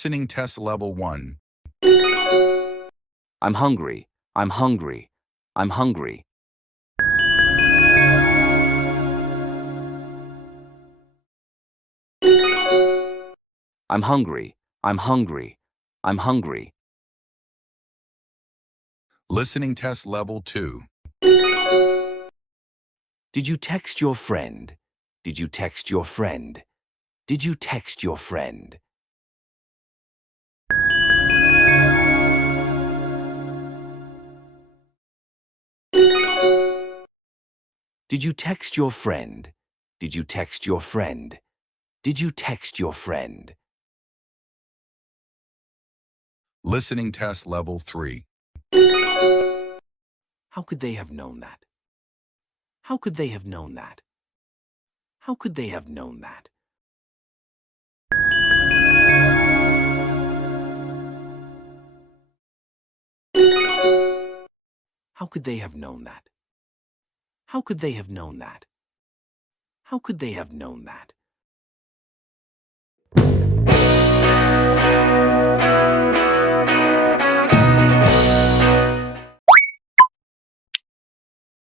Listening test level 1. I'm hungry. I'm hungry. I'm hungry. I'm hungry. I'm hungry. I'm hungry. Listening test level 2. Did you text your friend? Did you text your friend? Did you text your friend? Did you text your friend? Did you text your friend? Did you text your friend? Listening test level 3. How could they have known that? How could they have known that? How could they have known that? How could they have known that? How could they have known that? How could they have known that?